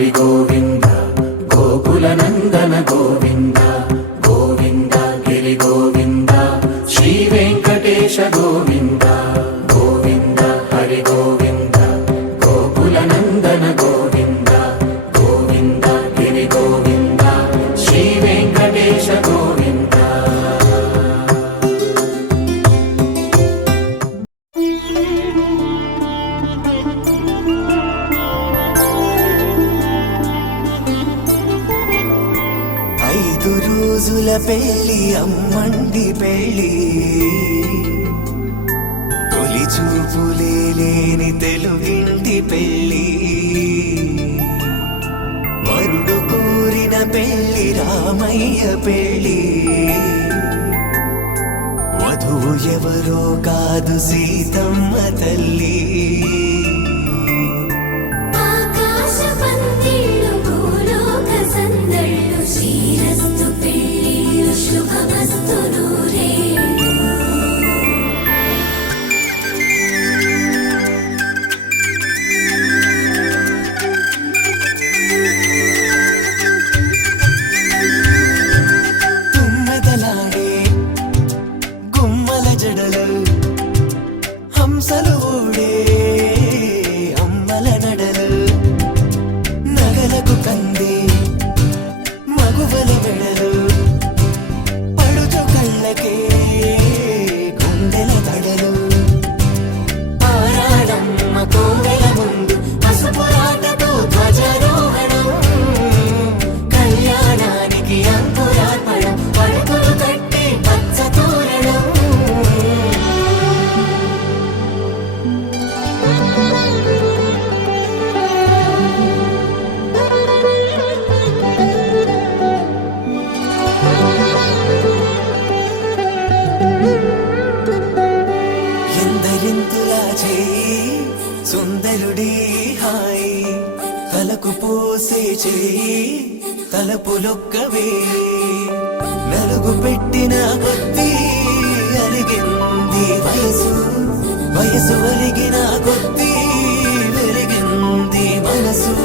హరి గోవింద గోకుల నందన గోవింద గోవింద గిరి గోవింద శ్రీ వెంకటేశ గోవింద గోవింద హరి గోవింద గోకుల నందన గోవింద గోవింద గిరి గోవింద శ్రీ వెంకటేశ గోవింద. 5 రోజుల పెళ్లి అమ్మండి పెళ్లి తొలి చూపులే లేని తెలుగింటి పెళ్లి వరుడు కోరిన పెళ్లి రామయ్య పెళ్లి వధువు ఎవరో కాదు సీతమ్మ తల్లి. హంసలు ఊడే అమ్మల నడలు నగలకు కంది మగువల వెడలు పడుచు కళ్ళకే గుండెల తడలు ఆరాడమ్మ కోవెల ముందు పసుపురాటతో ధ్వజారోహణం కళ్యాణానికి అంకురార్పణం పడుకులు కట్టి పచ్చ తోరణం. ఎందరింతులా చేయి సుందరుడి హాయి తలకు పోసే చేయి తలపులొక్కవే నలుగు పెట్టిన కొద్దీ అలిగింది వయసు వయసు ఒలిగిన కొద్దీ వెలిగింది మనసు.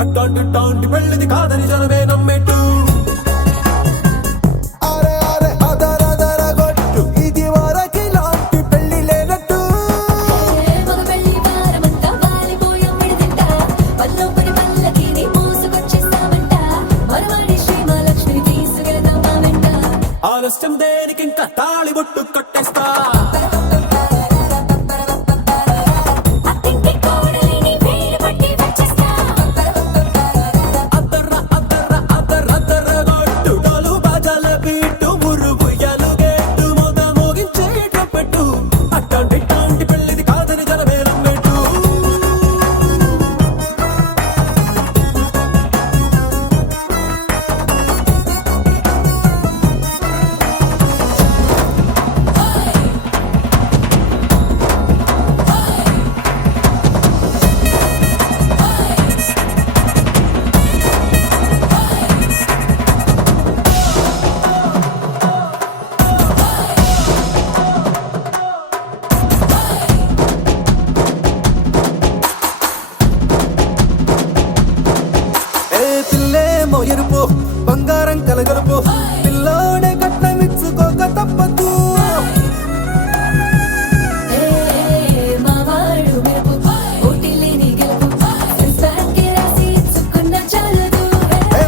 అట్లాంటి పెళ్ళిది కాదని జనమే నమ్మెట్టు ఇది వరకి లాంటి పెళ్లి లేనట్టు ఆలస్యం దేనికి ఇంకా తాళి బొట్టు కట్టేస్తా. ఎరుపు బంగారం కలగలుపు పిల్లోడే కట్టమిచ్చుకోక తప్పదు.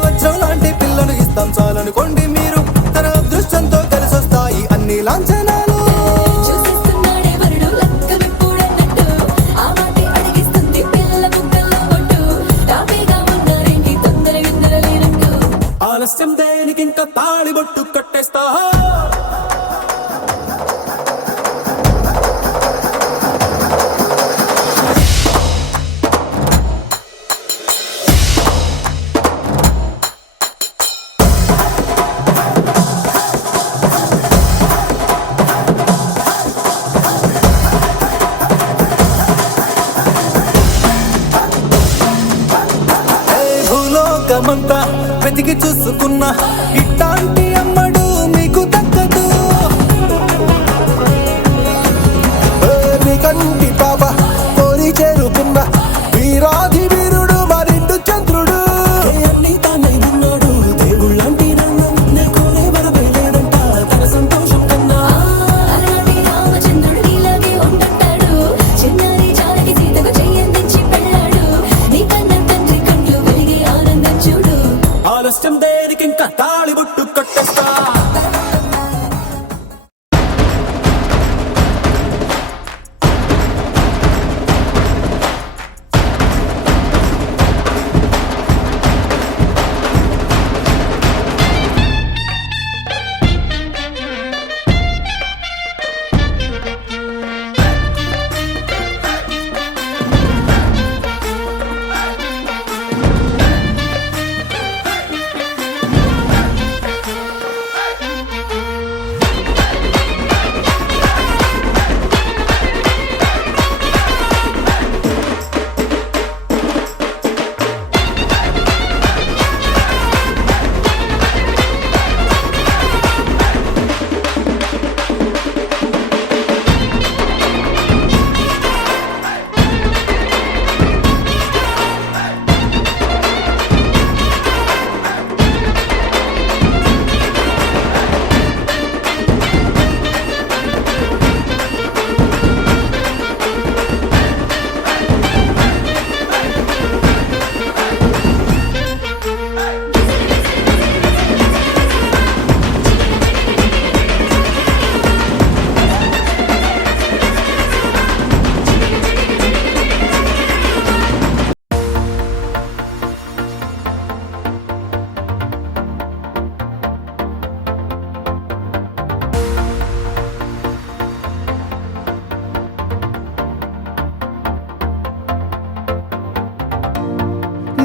వచ్చం లాంటి పిల్లను ఇస్తాం చాలనుకోండి మీరు తన అదృష్టంతో కలిసి లాంఛనాలు. చూసేస్తున్నాడే వరుడు లక్కమిప్పుడన్నట్టు ఆ మాటే అడిగిస్తుంది పిల్ల బుగ్గల్లో బొట్టు తాపీగా ఉన్నారేంటి తొందర గిందర లేనట్టు ఆలస్యం దేనికి ఇంకా తాళిబొట్టు కట్టేస్తా. భూలోకమంతా వెతికి చూసుకున్నా ఇట్లాంటి అమ్మడు మీకు దక్కదు. నీ కంటి పాప కోరి చేరుకున్న వీరాధి వీరుడు మరిండు చంద్రుడు. అన్ని తానై ఉన్నాడు దేవుళ్ళంటి నన్ను నే కోరే వరబయలేడంట తన సంతోషం కన్నా. అలనాటి రామచంద్రుడు నీలాగే ఉండంటాడు చిన్నారి జానకి సీతకు చెయ్యందించి పెళ్ళాడు నీ కన్న తండ్రి కంట్లు వెలిగి ఆనందం చూడు ఆలస్యం దేనికి ఇంకా తాళిబొట్టు కట్టేస్తా.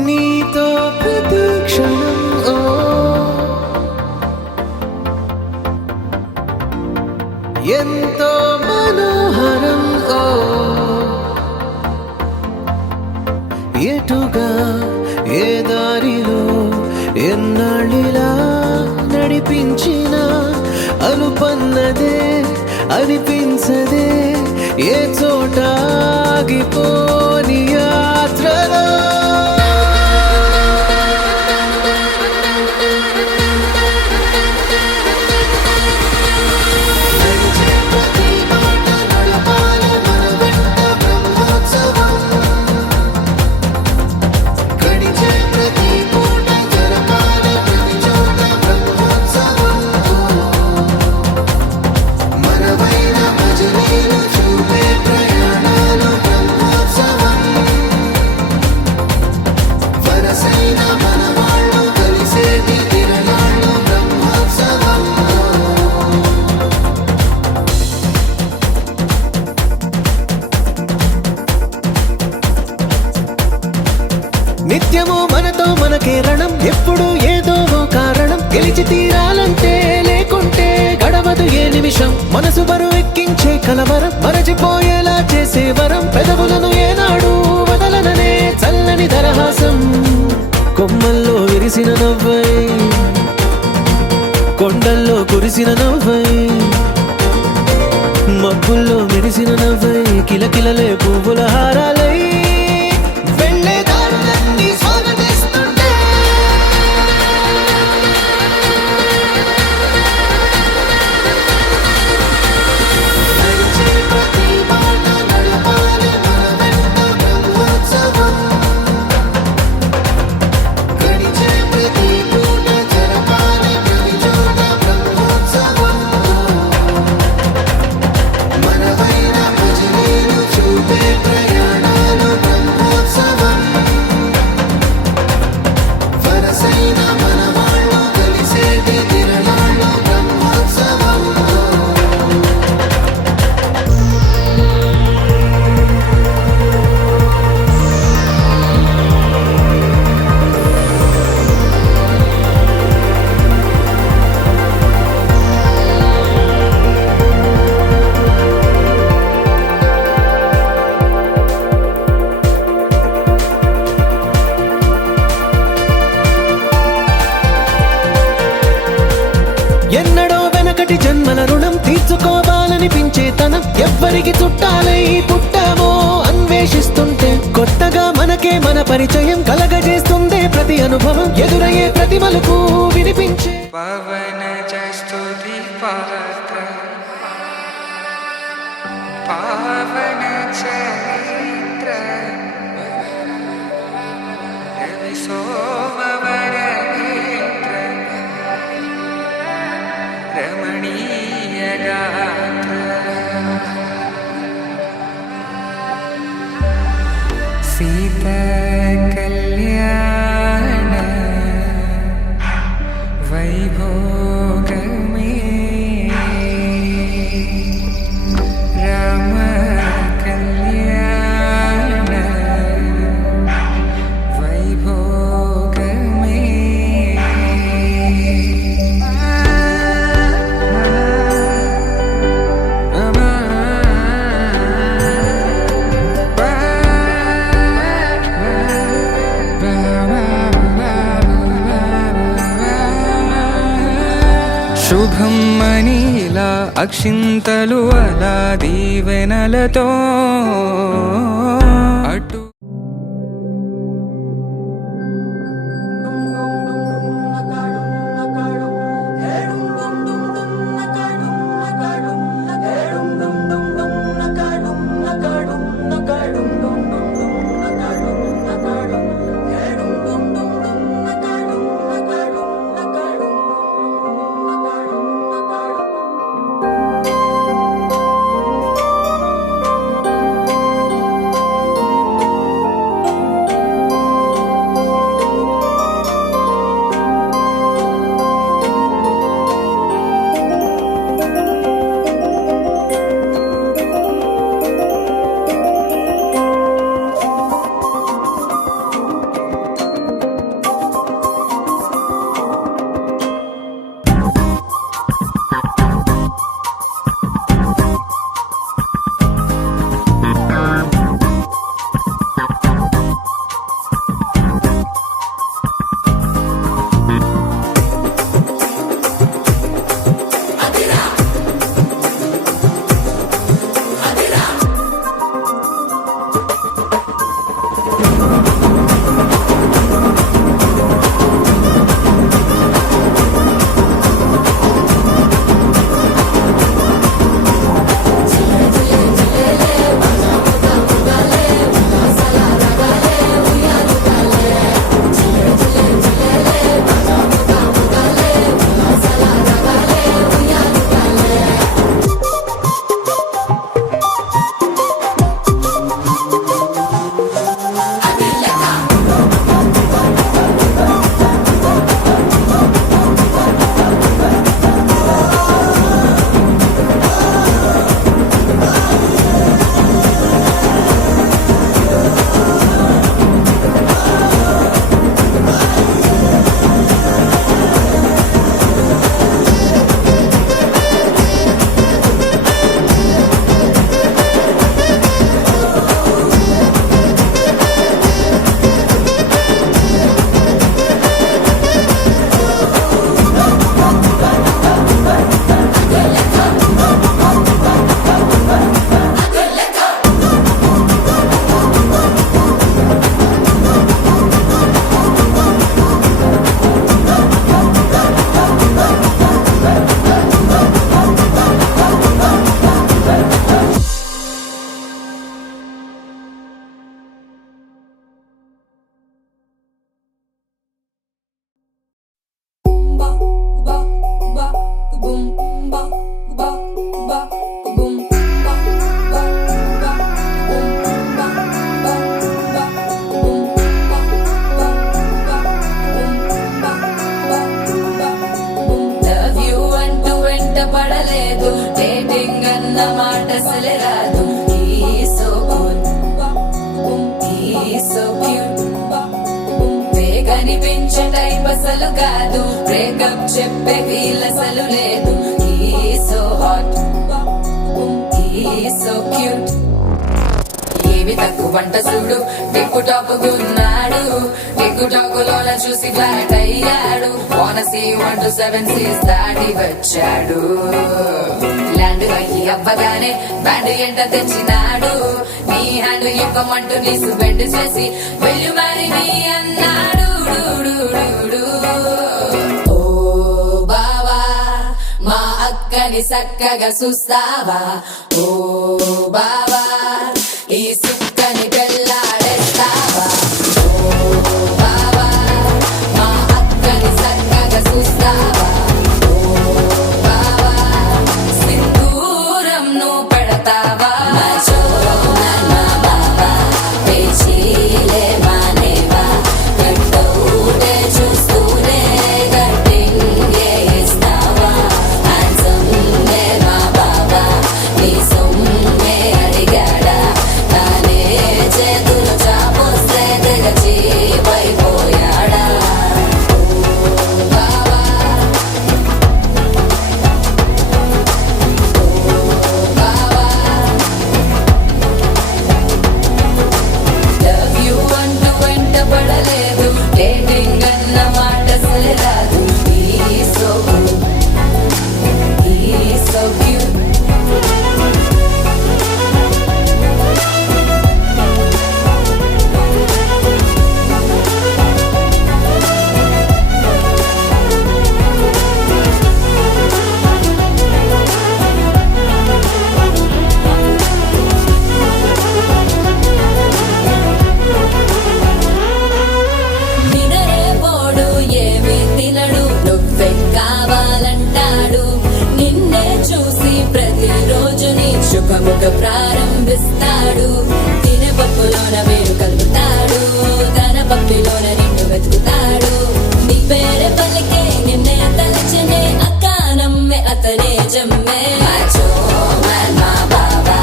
నీతో ప్రతి క్షణం ఎంతో మనోహరం ఎటుగా ఏ దారిలో ఎన్నాళ్ళిలా నడిపించిన అనుపన్నదే అనిపించదే ఏ చోట ఆగిపోని యాత్రలో నిత్యము మనతో మనకే రణం ఎప్పుడు ఏదో ఓ కారణం గెలిచి తీరాలంటే లేకుంటే గడవదు ఏ నిమిషం మనసు బరువు ఎక్కించే కలవరం మరచిపోయేలా చేసే వరం పెదవులను ఏనాడు వదలననే చల్లని దరహాసం కొమ్మల్లో విరిసిన నవ్వై కొండల్లో కురిసిన నవ్వై మబ్బుల్లో మెరిసిన నవ్వై కిలకిలలే పువ్వుల హారాలై ఎవరికి చుట్టాలై పుట్టామో అన్వేషిస్తుంటే కొత్తగా మనకే మన పరిచయం కలగజేస్తుందే ప్రతి అనుభవం ఎదురయ్యే ప్రతి మలుపు వినిపించే పవన జస్తుతి పాత్ర పావన చరిత్ర రవి సోమవర నేత్ర రమణీయ గాత్ర సీత కళ్యాణ వైభోగమే రామ కళ్యాణ వైభోగమే శుభం మనీలా అక్షింతలు అలా దీవెనలతో అటు కనిపించే టైప్ అసలు కాదు బ్రేకప్ చెప్పే వీల్ అసలు లేదు He's so hot He's so cute ఏవి తక్కువంట చూడు టిక్ టాక్ గున్నాడు టిక్ టాక్ లోన చూసి ఫ్లాట్ అయ్యాడు wanna see 1 to 7 seas దాటి వచ్చాడు ల్యాండ్ అయ్యి అవ్వగానే బ్యాండ్ ఎంట తెచ్చినాడు నీ హ్యాండ్ ఇవ్వమంటూ నీసు బెండ్ చేసి వెళ్ళు మరి నీ అన్నాడు డు, డు, డు, డు. ఓ బావా మా అక్కని చక్కగా చూస్తావా ఓ బావా ఈ సుక్కని పెళ్ళాడేస్తావా చూస్తావా ఓ బావా సింధూరం నువ్వు పెడతావా మచో నా బావా పేచీలే మానేవా కట్టౌటే చూస్తూనే కట్టింగే ఇస్తావా హ్యాండ్సమ్ నే మా బావా నీ సొమ్మే అడిగాడా తానే చేతులు చాపొస్తే తెగచి పైపోయాడా పడలేదు డేటింగ్ అన్న మాట రాదు సో క్యూట్ నినరేపోడు ఏమి తినడు నువ్వే కావాలంటాడు నిన్నే చూసి ప్రతిరోజు నీ శుభముఖ ప్రారంభిస్తాడు తినే పప్పులోన వేరు కలుపుతాడు తన పప్పిలోన నిన్ను వెతుకుతాడు నీ పేరే పలికే నిన్నే తలచనే అక్క నమ్మే అతనే జమ్మే మాచో మా బాబా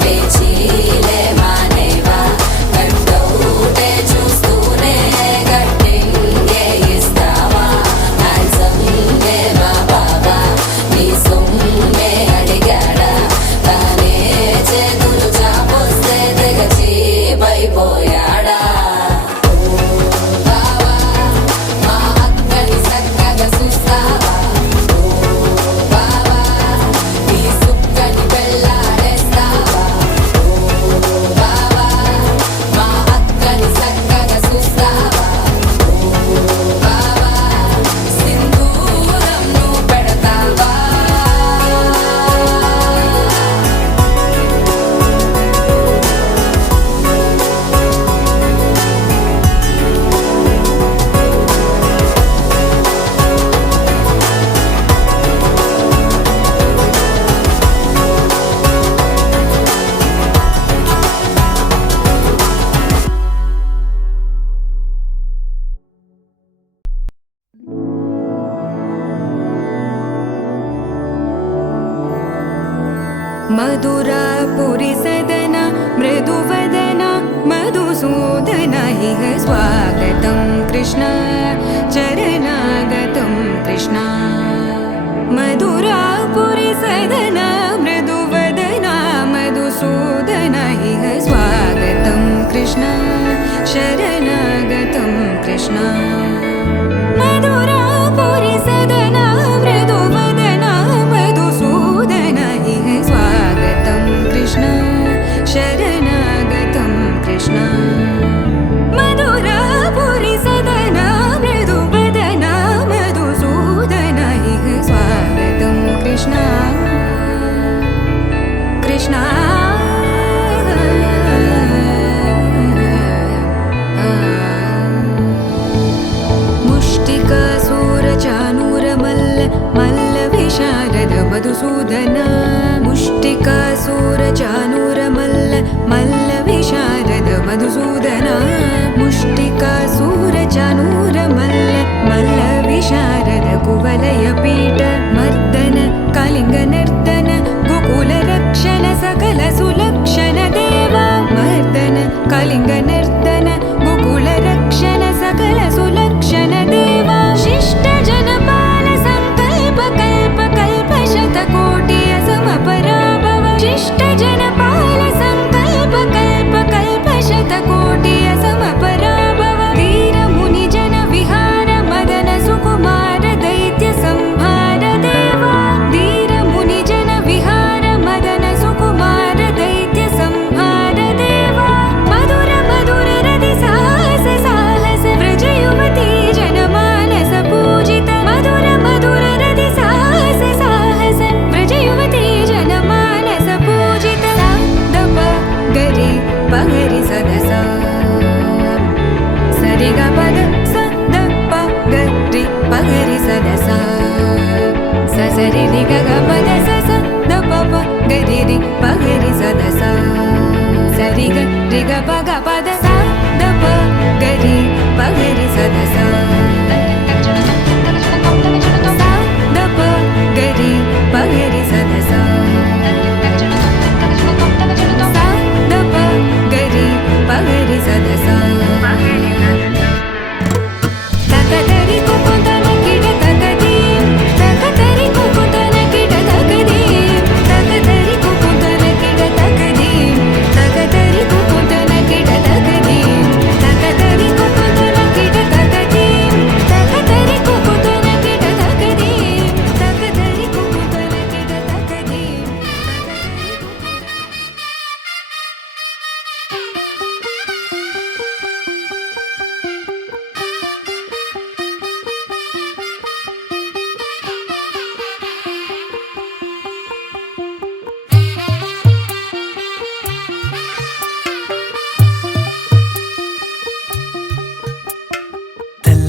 పేచీలే మానేవా కట్టౌటే చూస్తూనే కట్టింగే ఇస్తావా హ్యాండ్సమ్ నే మా బాబా నీ సొమ్మే అడిగాడా తానే చేతులు చాపొస్తే తెగచి పైపోయాడా బావా మా అక్కని చక్కగా చూస్తావా ఓ బావా ఈ సుక్కని పెళ్ళాడేస్తావా ఓ బావా మా అక్కని చక్కగా చూస్తావా ఓ బావా సింధూరం నువ్వు పెడతావా मधुरापुरी सदन मृदुवदन मधुसूदन इह स्वागतं कृष्ण चरणागतं कृष्ण मधुरापुरी सदन मृदुवदन मधुसूदन इह स्वागतं कृष्ण शरणागतं कृष्ण मधुरापुरी सदन मृदुवदन मधुसूदन इह स्वागतं कृष्ण शरणागतं कृष्ण मधुरा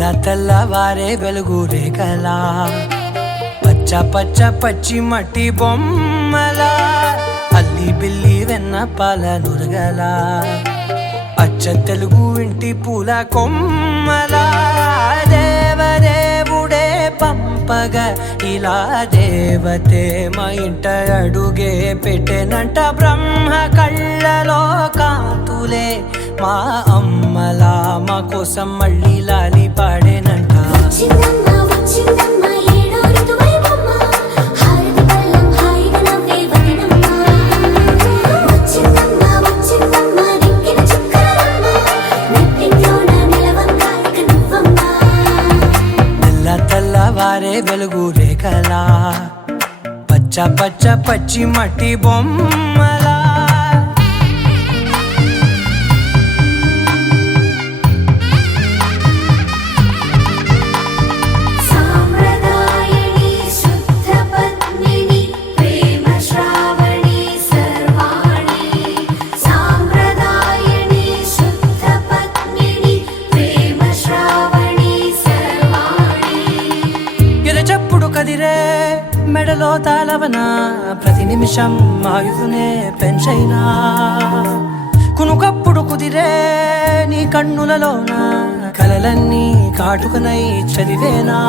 తెల్లవారే వెలుగు రేఖలా పచ్చ పచ్చ పచ్చి మట్టి బొమ్మల అల్లి బిల్లి వెన్న పాల నురగల అచ్చ తెలుగు ఇంటి పూల కొమ్మల దేవదేవుడే పంపగా ఇలా దేవతే మా ఇంట అడుగే పెట్టెనంట బ్రహ్మ కళ్ళలో కాంతులే మా అమ్మలా మా కోసం మళ్ళీ లాలి పాడేనంట వచ్చిందమ్మ వచ్చిందమ్మ ఏడో ఋతువైవమ్మ హారతి పళ్ళం హాయిగా నవ్వే వదినమ్మ వచ్చిందమ్మ వచ్చిందమ్మ దిక్కిన చుక్కలమ్మ నెట్టింట్లోన నిలవంగా ఇక నువ్వమ్మ తెల్లవారే వెలుగు రేఖలా పచ్చ పచ్చ పచ్చి మట్టి బొమ్మలా సాంప్రదాయని శుద్ధ పద్మిని ప్రేమ శ్రావణి సర్వాణి సాంప్రదాయని శుద్ధ పద్మిని ప్రేమ శ్రావణి సర్వాణి ఎరచప్పుడు కదిరే మెడలో తాళవన ప్రతి నిమిషం ఆయుధునే పెంచైనా కునుకప్పుడు కుదిరే నీ కన్నులలోన కలలన్నీ కాటుకనై చదివేనా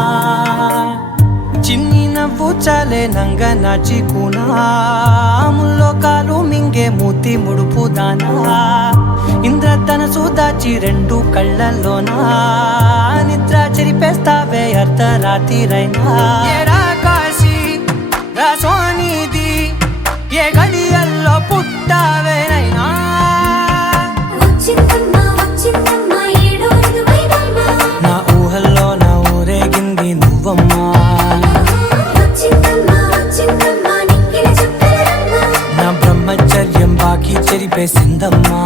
చిన్ని నవ్వు చాలే నంగ నాచి కూనాముల్లో కాలు మింగే మూతి ముడుపు దానా ఇంద్రధనసు దాచి రెండు కళ్ళల్లోనా నిద్ర చెరిపేస్తావే అర్ధరాత్రిరైనా కాశీ రాసోనిది ఏ గడియల్లో పుట్టావేనైనా వచ్చిందమ్మ వచ్చిందమ్మ ఏడో ఋతువైవమ్మ నా ఊహల్లో నా ఊరేగింది నువ్వమ్మా వచ్చిందమ్మ వచ్చిందమ్మ నిక్కిన చుక్కలమ్మ నా బ్రహ్మచర్యం బాకీ చెరిపేసిందమ్మా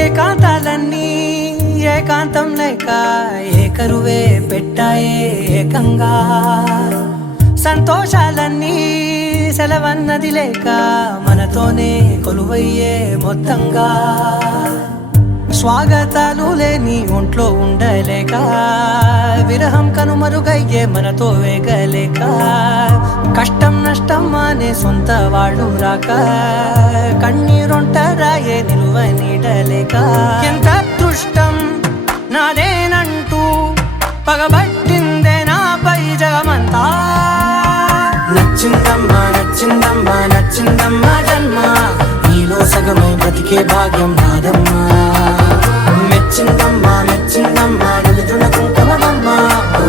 ఏకాంతాలన్నీ ఏకాంతం లేక ఏకరువే పెట్టాయే ఏకంగా సంతోషాలన్నీ సెలవన్నది లేక మనతోనే కొలువయ్యే మొత్తంగా స్వాగతాలు లేని ఒంట్లో ఉండలేక విరహం కనుమరుగయ్యే మనతో వేగలేక కష్టం నష్టం అనే సొంత వాళ్ళు రాక కన్నీరొంటరాయే నిలువ నీడలేక ఎంత అదృష్టం నాదేనంటూ పగబట్టిందే నాపై జగమంతా నచ్చిందమ్మా నచ్చిందమ్మా నచ్చిందమ్మా జన్మ నీలో సగమై బ్రతికే భాగ్యం నాదమ్మా మెచ్చిందమ్మా మెచ్చిందమ్మా నిలుతున్న కుంకుమమ్మా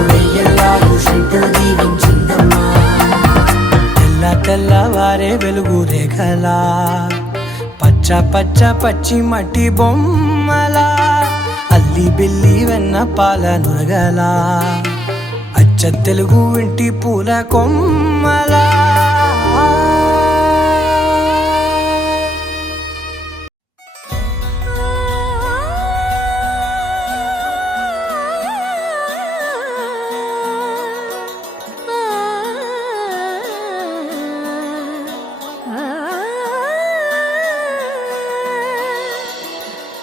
వెయ్యల్లాలు శంకరు దీవించిందమ్మా తెల్లవారే వెలుగు రేఖలా పచ్చ పచ్చ పచ్చి మట్టి బొమ్మలా అల్లి బిల్లి వెన్న పాల నురగలా అచ్చ తెలుగు ఇంటి పూల కొమ్మలా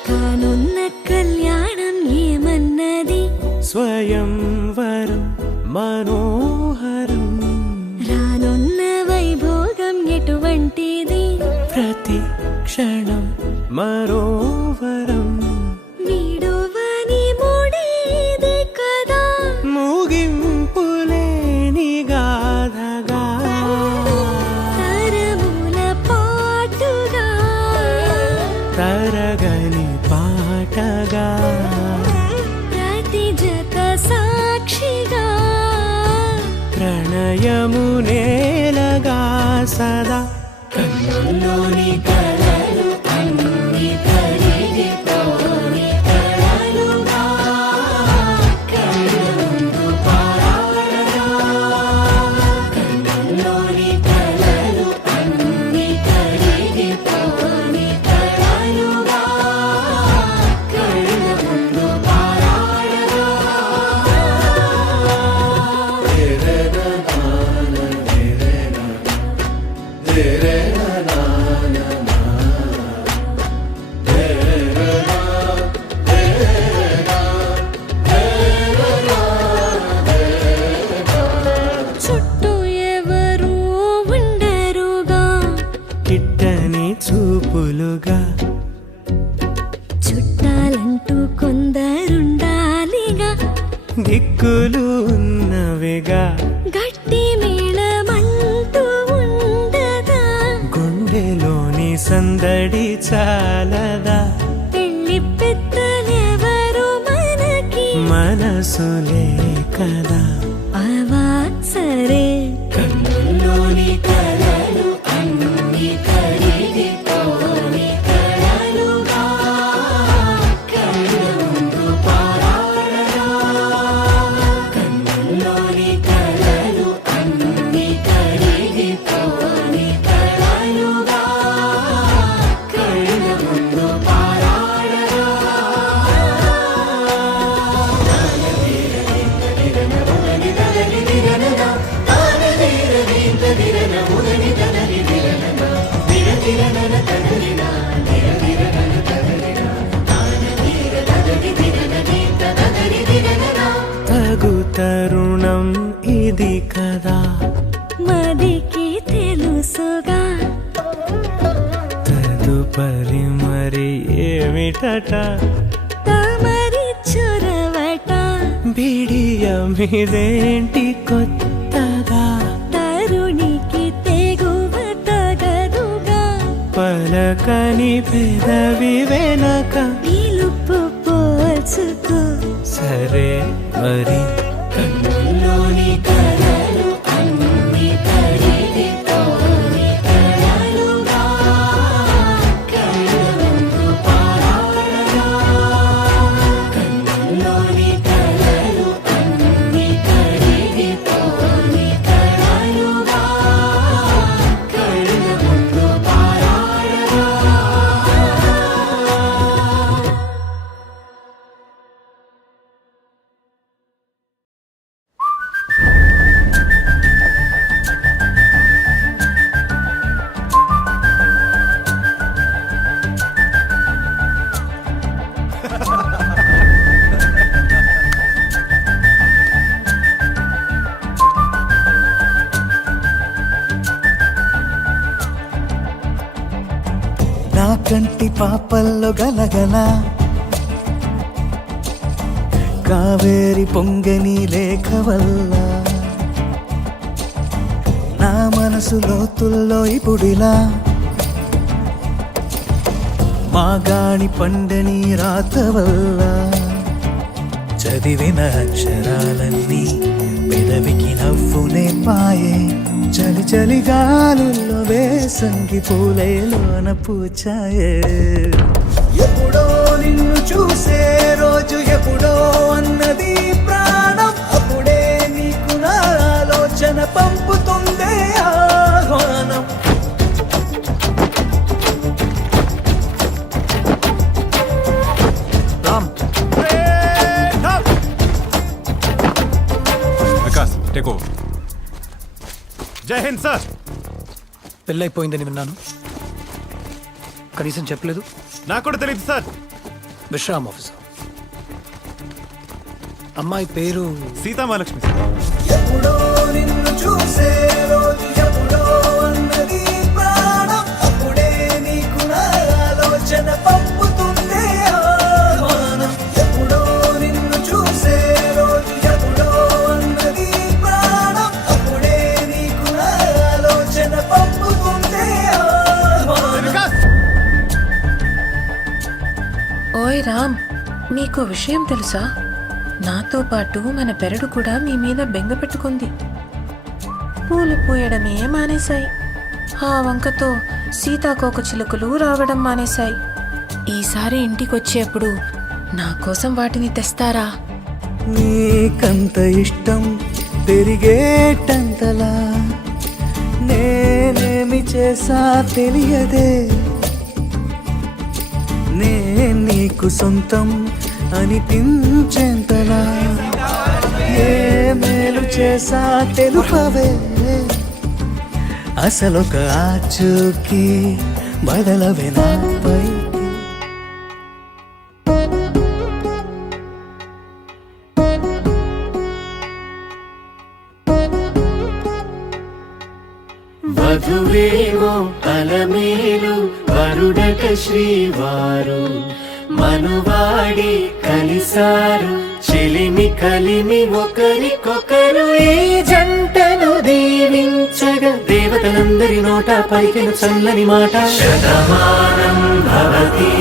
కానున్న కళ్యాణం ఏమన్నది స్వయంవరం మనోహరం రానున్న వైభోగం ఎటువంటిది ప్రతి క్షణం మరోవరం వీడువని మూడేది కదా ముగింపులేని గాథగా తరముల పాటుగా తరగని పాటగా ప్రతి జత సాక్షిగా ప్రణయము నేలగా సదా కన్నుల్లోని కలలు అన్ని కరిగిపోని కలలుగా కళ్ళుందు పారాడగా కన్నుల్లోని కలలు అన్ని కరిగిపోని కలలుగా కళ్ళ ముందు పారాడగా దిక్కులు ఉన్నవిగా గట్టి మేళమంటూ ఉండగా గుండెలోని సందడి చాలదా పెళ్లి పెద్దలెవరు మనకి మనసులే కదా అవా సరే కన్నుల్లోని కలలు అన్ని కరిగిపోని కలలుగా కళ్ళ ముందు పారాడరా కన్నుల్లోని కలలు అన్ని కరిగిపోని కలలుగా కళ్ళ ముందు పారాడరా తగు తరుణం ఇది కదా మదికి తెలుసుగా తదుపరి మరి ఏమిటట తమరి చొరవట బిడియమిదేంటి కొత్తగా తరుణికి తెగువ తగదుగా పలకని పెదవి వెనక పిలుపు పోల్చుకో సరే మరి కన్నుల్లోని కలలు అన్ని కరిగిపోని కలలుగా కళ్ళ ముందు పారాడరా కన్నుల్లోని కలలు అన్ని కరిగిపోని కలలుగా కళ్ళ ముందు పారాడరా నా కంటి పాపల్లో గలగల కావేరి పొంగని లేఖ వల్ల నా మనసు లోతుల్లో ఇప్పుడిలా మాగాణి పండని రాత వల్ల చదివిన అక్షరాలన్నీ పెదవికి నవ్వునే పాయే చలి చలి గాలుల్లో వేసంగి పూలేలోన పూచాయే ఎప్పుడో నిన్ను చూసే రోజు ఎప్పుడో అన్నది ప్రాణం అప్పుడే నీకు నా ఆలోచన పంపుతుందే ఆహ్వానం వికాస్ టేక్ ఓవర్. జై హింద్ సార్. పెళ్ళైపోయిందని విన్నాను, కనీసం చెప్పలేదు. నాకు కూడా తెలియదు సార్. విశ్రామ్ ఆఫీసర్. అమ్మాయి పేరు సీతామహాలక్ష్మి సార్. ఎప్పుడో నిన్ను చూసే రోజు ఎప్పుడో అన్నది ప్రాణం అప్పుడే నీకు నా ఆలోచన పంపుతుందే ఆహ్వానం ఎప్పుడో నిన్ను చూసే రోజు ఎప్పుడో అన్నది ప్రాణం అప్పుడే నీకు నా ఆలోచన పంపుతుందే ఆహ్వానం. వికాస్ ఓయ్ రామ్, మీకు విషయం తెలుసా? నాతో పాటు మన పెరడు కూడా మీ మీద బెంగ పెట్టుకుంది. పూలు పూయడమే మానేశాయి. ఆ వంకతో సీతాకోక చిలుకలు రావడం మానేశాయి. ఈసారి ఇంటికొచ్చేప్పుడు నా కోసం వాటిని తెస్తారా? నీకంత ఇష్టం పెరిగేటంతలా నేనేమి చేసా తెలియదే. నే నీకు సొంతం అనిపించేంతలా ఏ మేలు చేసా తెలుపవే. అసలొక ఆచూకీ బదలవే నాపై. వధువేమో అలమేలు వరుడట శ్రీవారు మనువాడి కలిసారు చెలిమి కలిమి ఒకరికొకరు ఈ జంటను దీవించగా దేవతలందరి నోట పలికిన చల్లని మాట శతమానం భవతి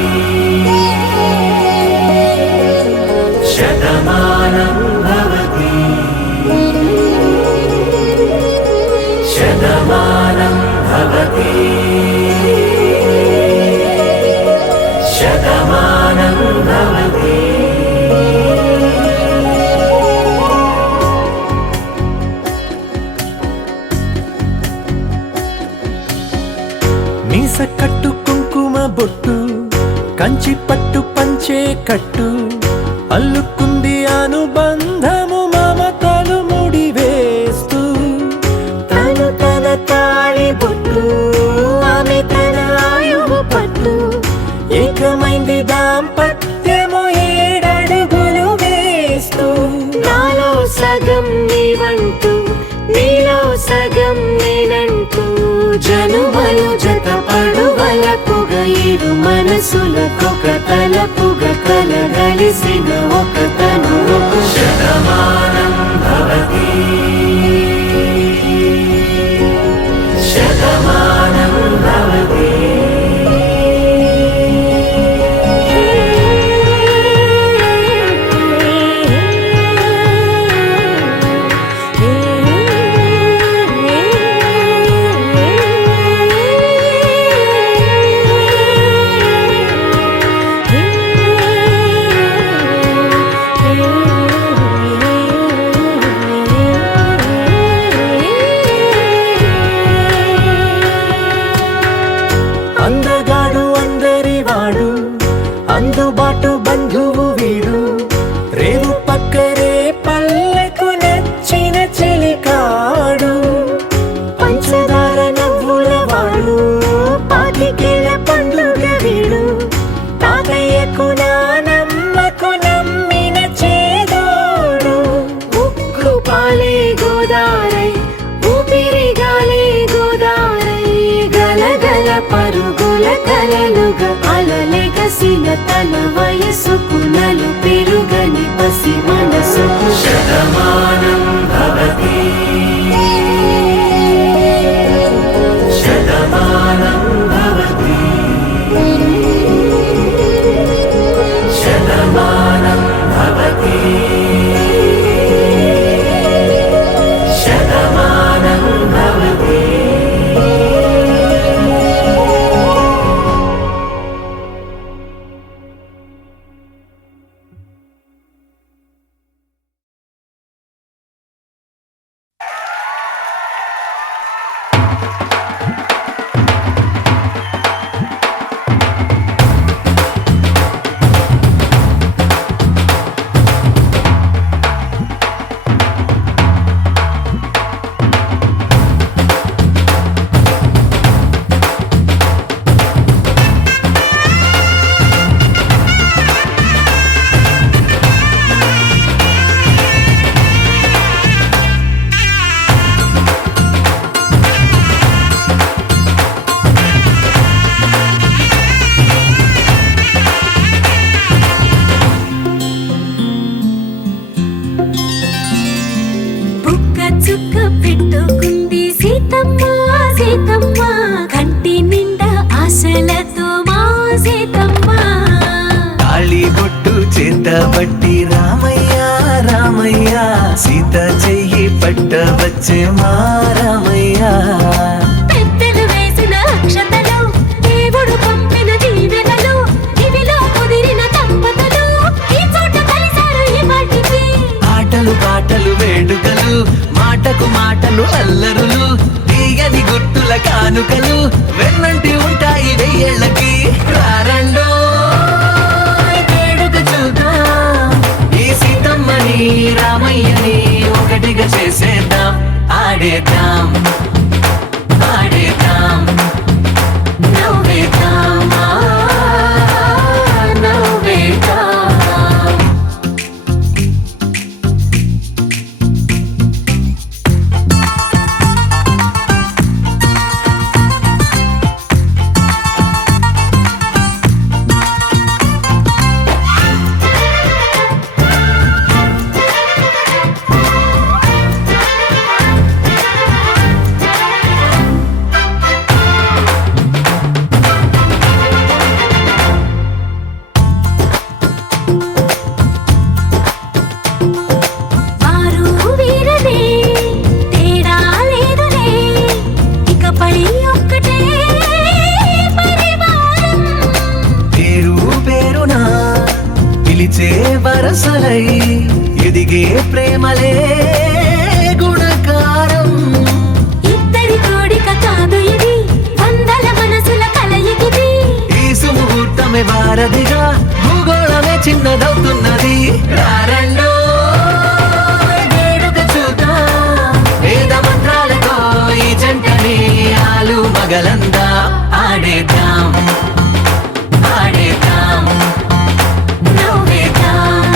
శతమానం భవతి శతమానం భవతి శతమానం భవతి. మీస కట్టు కుంకుమ బొట్టు కంచి పట్టు పంచే కట్టు అల్లుకుంది అనుబంధము మమతలు ముడివేస్తూ తను తన తాళి బొట్టు ఆమె తన ఆయువు పట్టు ఏకమైంది దాంపత్యము 7 అడుగులు వేస్తూ నాలో సగం నీవంటూ నీలో సగం నేనంటూ జనుమలు జత పడువలపుగ ఇరు మనసులకొక తలపుగ కలగలిసిన ఒక తను శతమానం భవతి శతమానం భవతి. అందగాడు అందరివాడు అందుబాటు బంధువు వీడు రేవు పక్కరే పల్లెకు నచ్చిన చెలికాడు పంచదార నవ్వుల వాడు పాతికేల పండుగ వీడు తాతయ్యకు నానమ్మకు నమ్మిన చేదోడు ఉక్కు పాలే గోదారై ఊపిరి గాలే గోదారై గలగల పరుగుల కలలుగా అలలెగసిన తన వయసుకు నలు పెరుగని పసి మనసుకు శతమానం భవతి శతమానం భవతి శతమానం భవతి శతమానం భవతి. బట్టి రామయ్య రామయ్య సీత చెయ్యి పట్ట వచ్చే మా రామయ్య పెద్దలు వేసిన అక్షతలు దేవుడు పంపిన దీవెనలు ఇవిలో కుదిరిన దంపతులు ఈ చోట కలిసారు ఈ వాటికి ఆటలు పాటలు వేడుకలు మాటకు మాటలు అల్లరులు తీయని గుర్తుల కానుకలు వెన్నంటి ఉంటాయి 1000 ఏళ్ళకి రారండో రామయ్యని ఒకటిగా చేసేద్దాం ఆడేద్దాం ఆడేద్దాం నవ్వేద్దాం నవ్వేద్దాం. వరసలై ఎదిగే ప్రేమలే గుణకారం. ఇద్దరి కోడిక కాదు ఇది, వందల మనసుల కలయికిది. ఈ సుముహూర్తమే వారధిగా భూగోళమే చిన్నదవుతున్నది. రారండో వేడుక చూద్దాం, వేద మంత్రాలతో ఈ జంటని ఆలు మగలందా ఆడేద్దాం ఆడేద్దాం నవ్వేద్దాం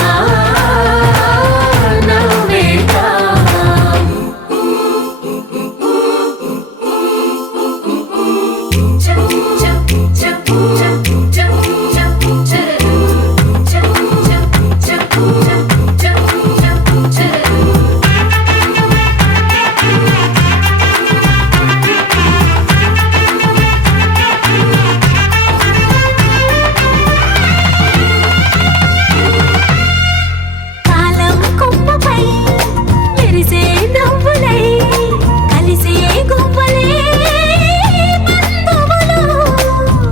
నవ్వేద్దాం. చప్ చప్ చప్ చప్ చప్ చప్ చరరు. చప్ చప్ చప్ చప్ చప్ చప్ చరరు. కాలం కొమ్మపై మెరిసే నవ్వులై కలిసే గువ్వలే బంధువులు.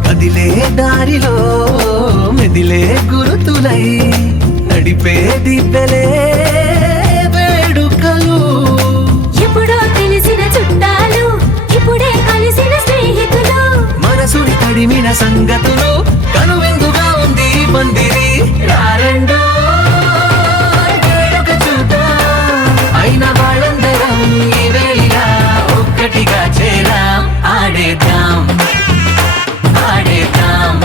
కదిలే దారిలో మెదిలే గురుతులై నడిపే దివ్యలే వేడుకలు. ఎప్పుడో తెలిసిన చుట్టాలు, ఇప్పుడే కలిసిన స్నేహితులు. మనసుని తడిమిన సంగతులు కనువిందుగా ఉంది ఈ పందిరి. రారండో వేడుక చూద్దాం, అయిన వాళ్ళందరం ఈ వేళ ఒక్కటిగా చేరాం. ఆడేద్దాం ఆడేద్దాం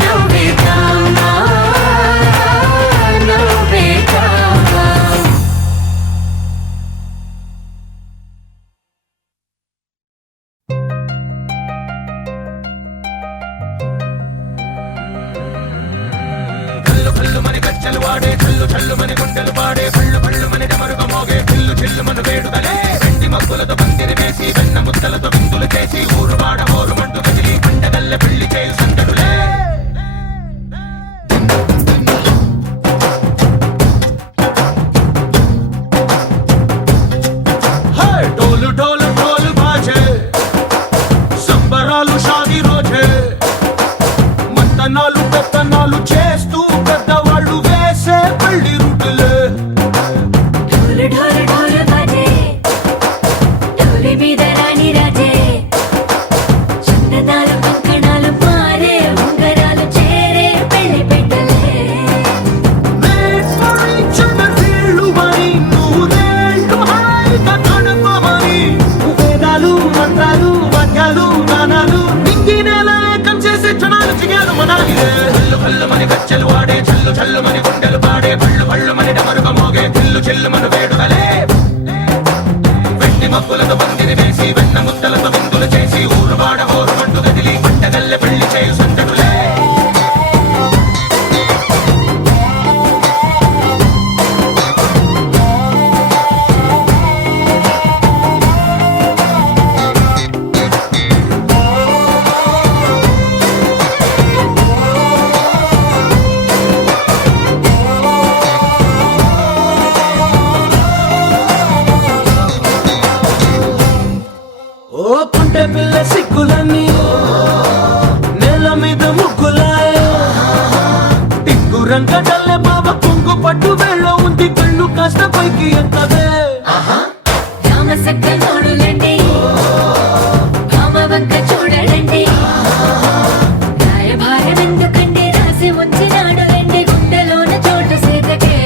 నవ్వేద్దాం నవ్వేద్దాం. ढोल ढोल ढोल बाजे సంబరాలు షాదీ రోజే మంతనాలు పెత్తనాలు చేస్తూ పెద్దవాళ్ళు వేసే పెళ్లి రూటులే. ఢోలు ఢోలు ఢోలు బాజే, ఢోలి మీద రాణి రాజే. చందనాలు కంకణాలు మారే, ఉంగరాలు చేరే పెళ్లి పెట్టలే. వీళ్ళు మరి నూరేళ్ళు హాయిగా గడపమని వేదాలు మంత్రాలు వాక్యాలు గానాలు నింగినేలా ఏకం చేసే క్షణాలు చిగాలు మనాలి. హల్లు హల్లు మని గచ్చెలు వాడే, చల్లు చల్లు మని గుండెలు పాడే, పళ్ళు పళ్ళు మని డమరుగ మోగే, చిల్లు చిల్లు మన వేడుకలే. వెండి మబ్బులతో పందిరి వేసి వెన్న ముద్దలతో విందులు చేసి ఊరు వాడ హోరు మంటు గదిలి పంటగల్లె పెళ్లి చేయు సందడులే. ఓ పుంటె పిల్ల సిక్కులన్నీ నేల మీద ముగ్గులాయ, టిక్కు రంగడల్లె బాబ కుంగు పట్టు వేళ్ళ ఉంది, కళ్ళు కాస్త పైకి ఎత్తదే. రామసక్క నోడులండి, రామ వంక చూడలండి. రాయభారం ఎందుకండి, రాసి ఉంచినాడు రండి గుండెలోన చోటు సీతకే.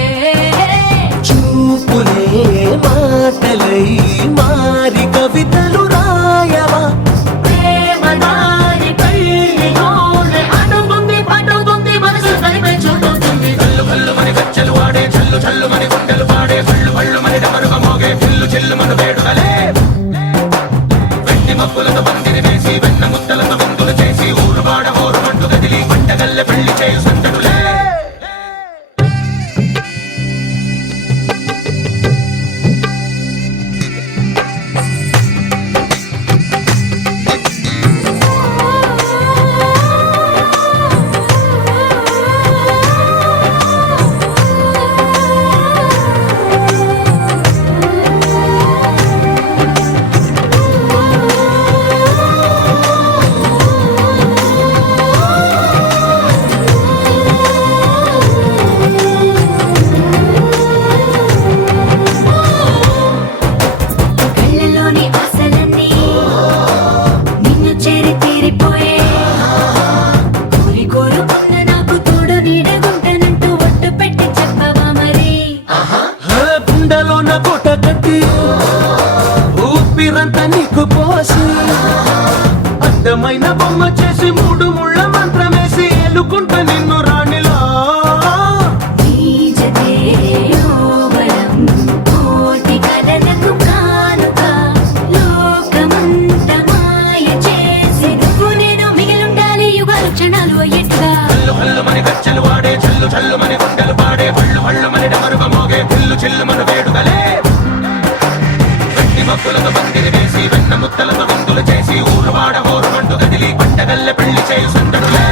చూపులే మాటలై మారి కవితలు రాయవా. ప్రేమదారి పెళ్లిలోనే అడుగుంది పడుగుంది మనసు కలిపే చూడుతుంది. కల్లు కల్లు మని గచ్చెలు వాడే, చల్లు చల్లు మని గుండెలు పాడే, పళ్ళు పళ్ళు మని డమరుగ మోగే, చిల్లు చిల్లు మన వేడుకలే. వెండి మబ్బులతో పందిరి వేసి వెన్న ముద్దలతో విందులు చేసి ఊరు వాడ హోరు మంటు గదిలి పంటగల్లె పెళ్లి చేయు సందడులే. రాసి అందమైన బొమ్మ చేసి 3 ముళ్ళ మంత్రమేసి ఎలుకుంట నిన్ను రాణిలా కోటి కథలకు కానుక లోకమంత మాయ చేసి నువ్వు నేను మిగిలుండాలి యుగాలు క్షణాలు అయ్యేట్టుగా హల్లు హల్లు మని గచ్చలు వాడే చల్లు చల్లు మని గుండెలు పాడే పళ్ళు పళ్ళు మని డమరుగ మోగే పిల్లు చిల్లు మన వేడుకలే వెండి మబ్బులతో బందిరి వేసి వెన్న ముత్తలతో విందులు చేసి ఊరువాడ హోరుమంటూ కదిలి పంటగల్లె పెళ్లి చేయు సందడులే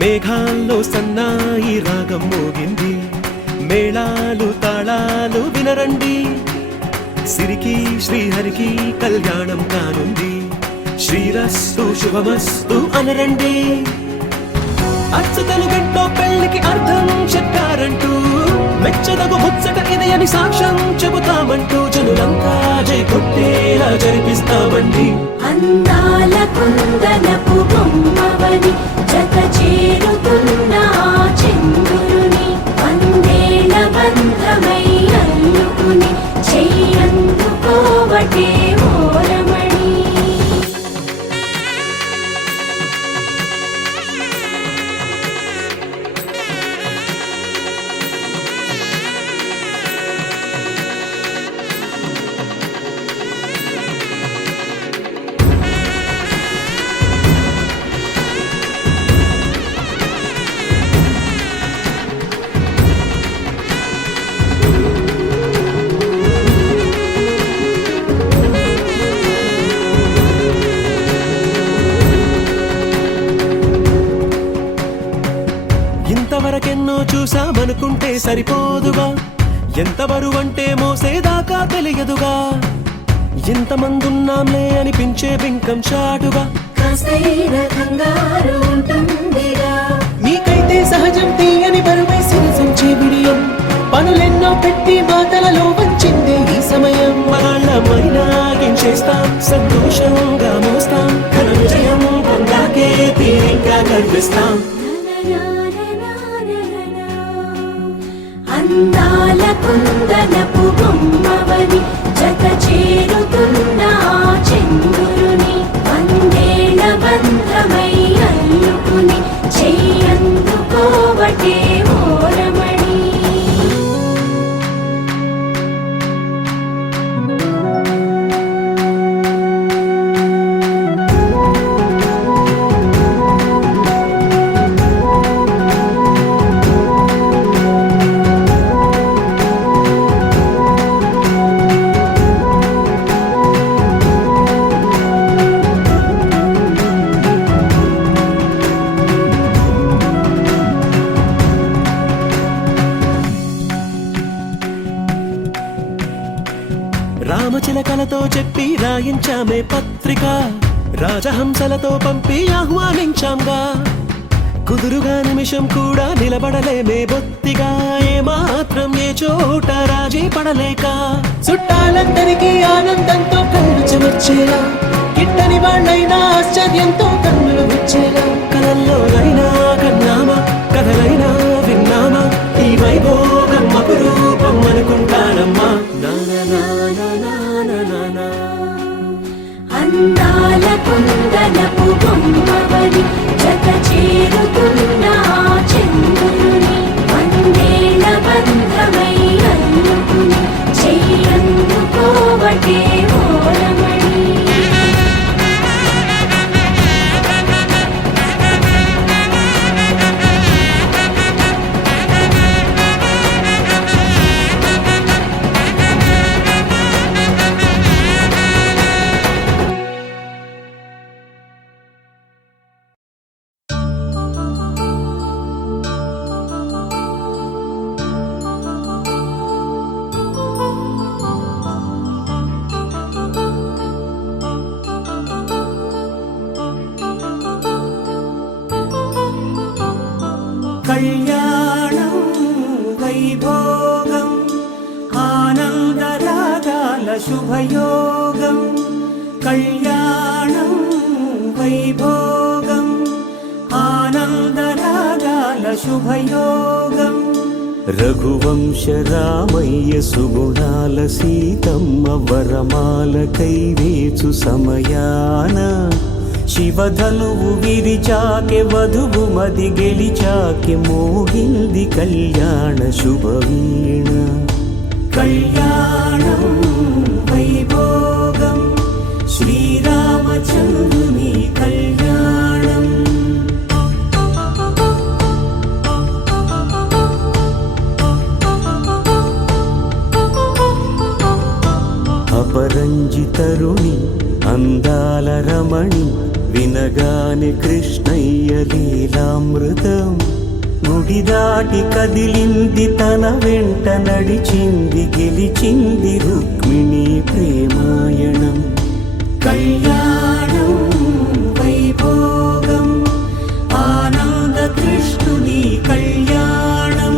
మేఘాల్లో సన్నాయి రాగం మోగింది మేళాలు తాళాలు వినరండి సిరికి శ్రీహరికి కళ్యాణం కానుంది శ్రీరస్తు శుభమస్తు అనరండి అచ్చతలు గంటో పెళ్లికి అర్థం చెప్పారంటూ మెచ్చదగు ముచ్చట ఇది అని సాక్ష్యం చెబుతామంటూ జనులంతా జై కొట్టేలా జరిపిస్తామండి అందాల కుందనపు బొమ్మవని జత చేరుతున్న చంద్రుని వందేళ్ల బంధమై అల్లుకుని చెయ్యందుకోవటే ఓరమణి ఇంతవరకెన్నో చూసామనుకుంటే సరిపోదుగా ఎంత బరువంటే మోసేదాకా తెలియదుగా ఇంతమందున్నాంలే అనిపించే బింకం చాటుగా కాస్తైన కంగారు ఉంటుందిరా మీకైతే సహజం తీయని బరువై సిరసించే బిడియం పనులెన్నో పెట్టి మాటలలో వంచిందే ఈ సమయం వాళ్ళమైనా ఏం చేస్తాం సంతోషంగా మోస్తాం ఘన విజయం పొందాకే తీరిగ్గా కనిపిస్తాం అందాల కుందనపు బొమ్మవని జత చేరుతున్న చంద్రుని వందేళ్ల బంధమై అల్లుకుని చెయ్యందుకోవటే ఓరమణి రామచిలకలతో చెప్పి రాయించామే పత్రిక రాజహంసలతో పంపి ఆహ్వానించాంగా కుదురుగా నిమిషం కూడా నిలబడలేమే బొత్తిగా ఏమాత్రం ఏ చోట రాజీ పడలేక చుట్టాలందరికీ ఆనందంతో కళ్ళు చెమర్చేలా గిట్టని వాళ్ళైనా ఆశ్చర్యంతో కన్నులు వచ్చేలా కలల్లోనైనా కన్నామా కథలైనా విన్నామా ఈ వైభోగం అపురూపం అనుకుంటానమ్మా అందాల కుందనపు బొమ్మవని జత చేరుతున్న చంద్రుని వందేళ్ల బంధమై అల్లుకుని చెయ్యందుకోవటే ఓరమణి శుభయోగం కళ్యాణం వైభోగం ఆనందరాగాల శుభయోగం రఘువంశ రామయ్య సుగుణాల సీతమ్మ వరమాల కైవేచు సమయాన శివధనువు విరిచాకె వధువు మది గెలిచాకె మోగింది కళ్యాణ శుభవీణ కళ్యాణం వైభోగం శ్రీరామచంద్రుని కళ్యాణం అపరంజి తరుణి అందాల రమణి వినగానే కృష్ణయ్య లీలామృతం గుడి దాటి కదిలింది తన వెంట నడిచింది గెలిచింది రుక్మిణి ప్రేమాయణం కళ్యాణం వైభోగం ఆనంద కృష్ణుని కళ్యాణం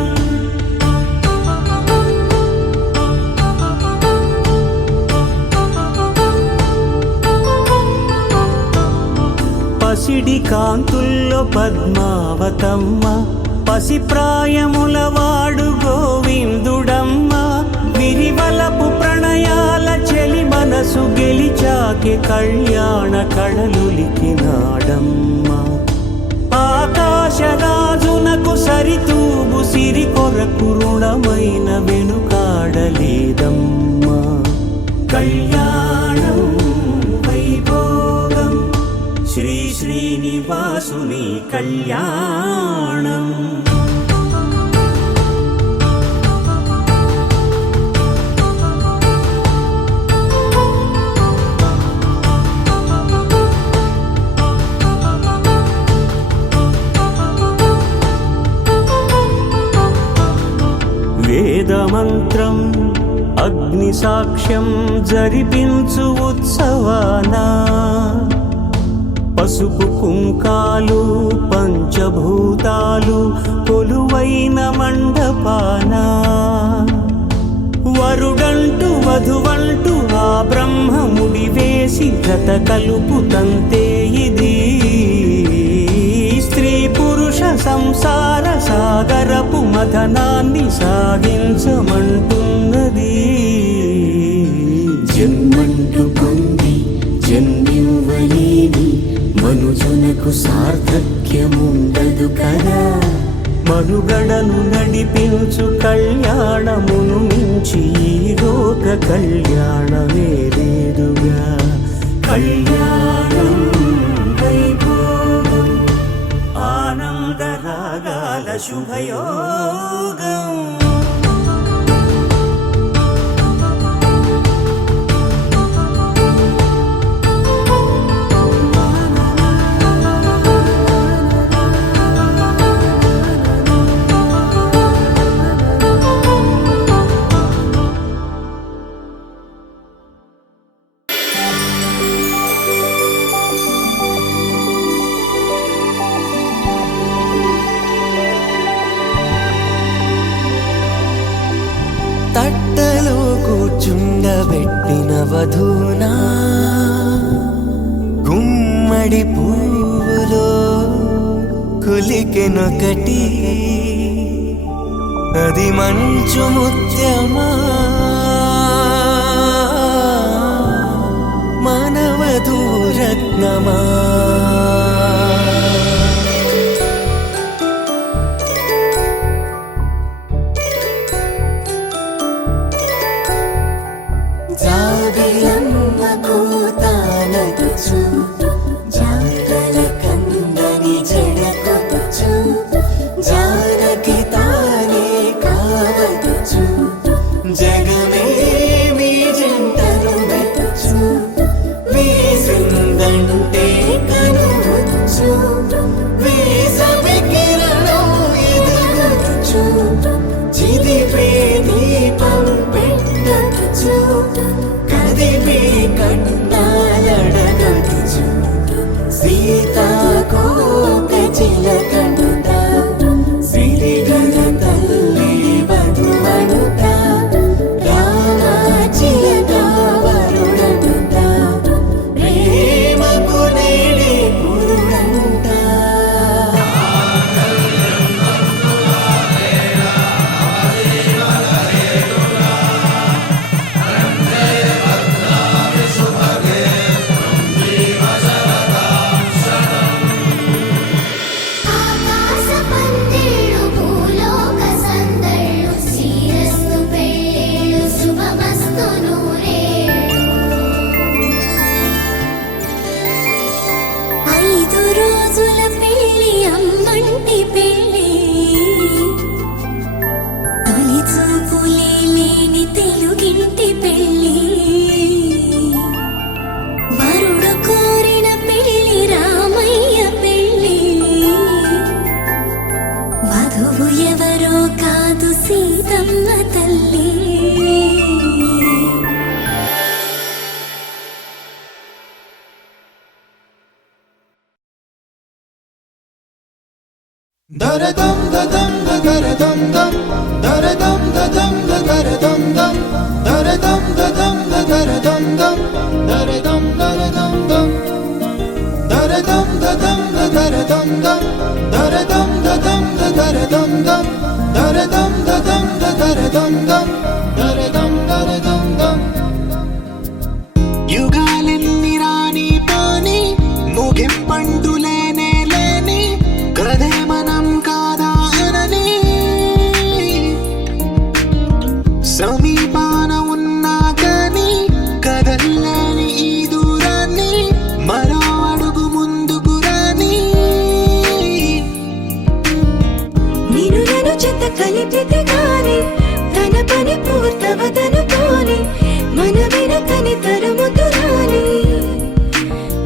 పసిడి కాంతుల్లో పద్మావతమ్మ పసిప్రాయముల వాడు గోవిందుడమ్మ విరివలపు ప్రణయాల చెలి మనసు గెలిచాకే కళ్యాణ కళలులికినాడమ్మ ఆకాశరాజునకు సరితూగు సిరి కొరకు రుణమైన వెనుకాడలేదమ్మా కళ్యాణం వైభోగం శ్రీ శ్రీనివాసుని కళ్యాణం వేదమంత్రం అగ్ని సాక్ష్యం జరిపించు ఉత్సవానా పసుపు కుంకాలు పంచభూతాలు కొలువైన మండపాన వరుడంటూ వధువంటూ ఆ బ్రహ్మముడి వేసి గత కలుపు తంతే ఇది స్త్రీ పురుష సంసార సాగరపు మథనాన్ని సాగించమంటున్నది జన్మంటూ పొంది జన్మివ్వలేని మనుజునకు సార్థక్యముండదు కదా మనుగడను నడిపించు కళ్యాణమును మించి ఈ లోక కళ్యాణమే లేదుగా కళ్యాణం వైభోగం ఆనందరాగాల శుభయోగం తట్టలో కూర్చుండబెట్టిన వధూనా గుమ్మడి పువ్వులో కులికెనొకటి అది మంచు ముత్యమా మానవధూరత్నమా జగమే మీ జంటను వెతుచు వేసిందంటే తెలుగింటి పెళ్ళి తొలి చూపులే లేని తెలుగింటి పెళ్ళి వరుడు కోరిన పెళ్ళి రామయ్య పెళ్ళి వధువు ఎవరో కాదు సీతమ్మ తల్లి దరదం దదం దరదం దం దరదం దదం దరదం దం దరదం దదం దరదం దం దరదం దరదం దం దరదం దదం దరదం దం దరదం దదం దరదం దం దరదం దదం దరదం దం దరదం దరదం దం యుగాలెన్ని రాని పాని ముగింపండు లేనే లేని కదే మనం కాదా అనని సమీపాన ఉన్నా కానీ కదల్లేని ఈ దూరాన్ని మరో అడుగు ముందుకు రాని నిన్ను చెత్త కలిపితే గాని తన పని పూర్తవదనుకోని మన వెనకని తరుముతురాని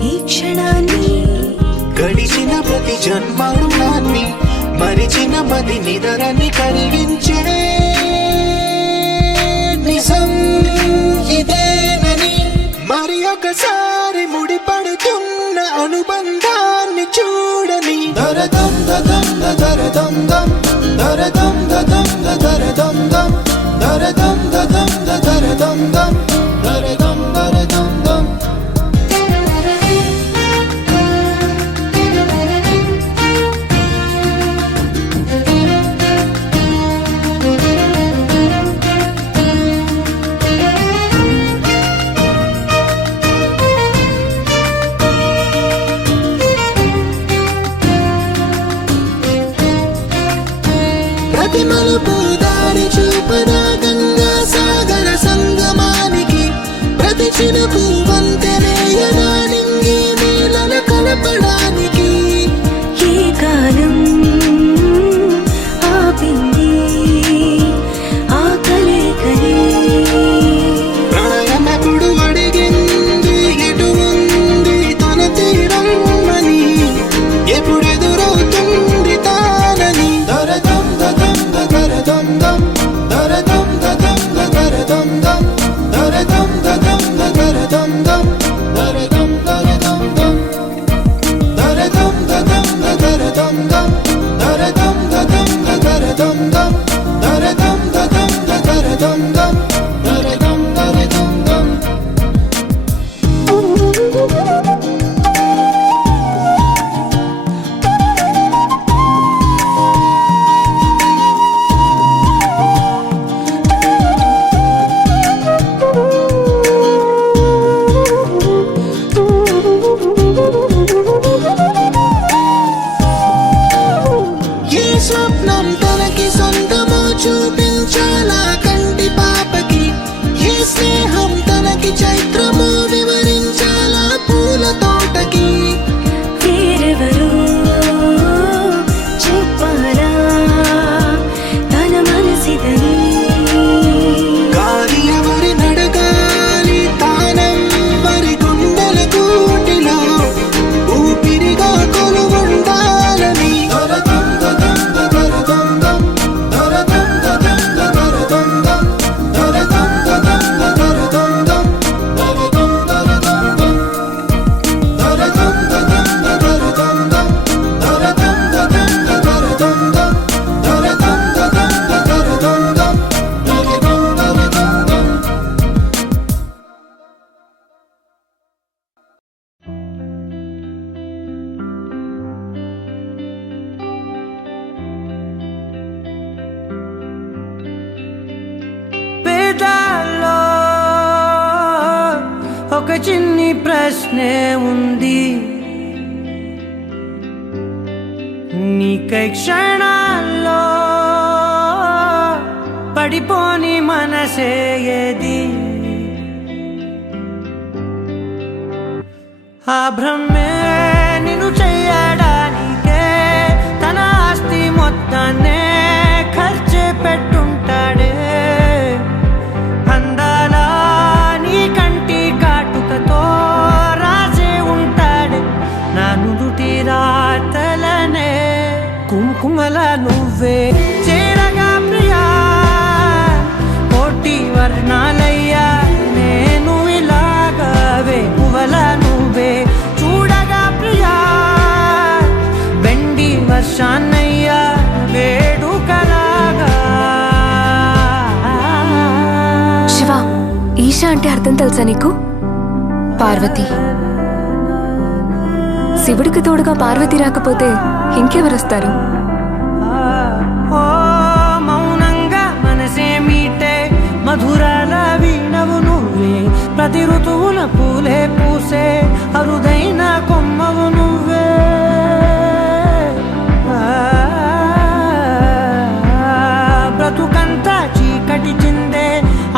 ఈ క్షణాన్ని గడిచిన ప్రతి జన్మరుణాన్ని మరిచిన మది నిదరని కలిగించే నిజం ఇదేనని మరి ఒకసారి ముడిపడుతున్న అనుబంధాన్ని చూడని దరదం దదం దరదం దం దరదం దదం దరదం దం దరదం దదం దరదం దం దరదం దరదం దం ప్రతి మలుపు దారి చూపదా గంగా సాగర సంగమానికి ప్రతి చినుకు వంతెనేయదా నింగి నీళ్ళ కలపడానికి ఏ కాలం ఆపింది ఆ కలయికలే ప్రళయమప్పుడు అడిగింది ఎటు ఉంది తన తీరమ్మని ఎప్పుడెదురవుతుంది తానని దరదం దదం దరదం దం దరదం దదం దరదం దం దరదం దదం దరదం దం దరదం దరదం దం దరదం దదం దరదం దం దరదం దదం దరదం దం దరదం దదం దరదం దం దరదం దరదం దం ఏ స్వప్నం తనకి సొంతమో చూపించాలా కంటి పాపకి ఏ స్నేహం తనకి చైత్రమో వివరించాలా పూల తోటకి వేరెవరో చెప్పాలా తన మనసిదని గాలి ఎవరి నడగాలి తానం మరి గుండెల కూటిలో ఊపిరిగా కొలువుండాలని దరదం దదం దరదం దం దరదం దదం దరదం దం దరదం దదం దరదం దం దరదం దరదం దం దరదం దదం దరదం దం దరదం దదం దరదం దం దరదం దదం దరదం దం దరదం దరదం దం పేదాల్లో ఒక చిన్ని ప్రశ్నే ఉంది నీకై క్షణాల్లో పడిపోని మనసే ఏది ఆ భ్రమే నిన్ను చెయ్యడానికే తన ఆస్తి మొత్తాన్నే ఖర్చు పెట్టుంటాడే అందాల నీ కంటి కాటుకతో రాసే ఉంటాడే నా నుదుటి రాతలనే కుంకుమల నువ్వే చేరగా ప్రియా కోటి వర్ణాలయ్యా నేను ఇలాగవే పువ్వల నువ్వే చూడగా ప్రియా వెండి వర్షాన్నయ్యా వేడుకలాగా శివ ఈశా అంటే అర్థం తెలుసా నీకు? పార్వతి. శివుడికి తోడుగా పార్వతి రాకపోతే ఇంకెవరొస్తారు? ఓ మౌనంగా మనసే మీటే మధురాల వీణవు నువ్వే ప్రతి ఋతువుల పూలే పూసే అరుదైన కొమ్మవు నువ్వే బ్రతుకంతా చీకటి చిందే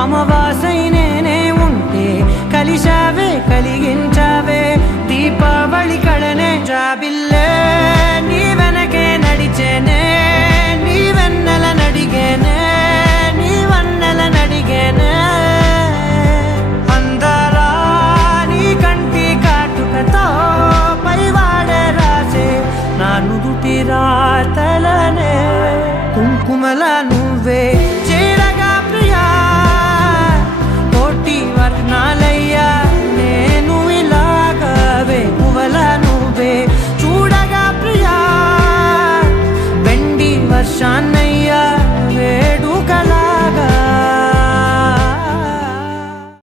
అమవాసై నేనే ఉంటే కలిశావే కలిగించావే దీపావళి కళనే జాబిల్లే నీ వెనకే నడిచేనే నీ వెన్నెల నడిగేనే నీ వన్నెల నడిగేనే అందరా నీ కంటి కాటుకతో పైవాడే రాసే నా నుదుటి రాతలనే కుంకుమల నువ్వే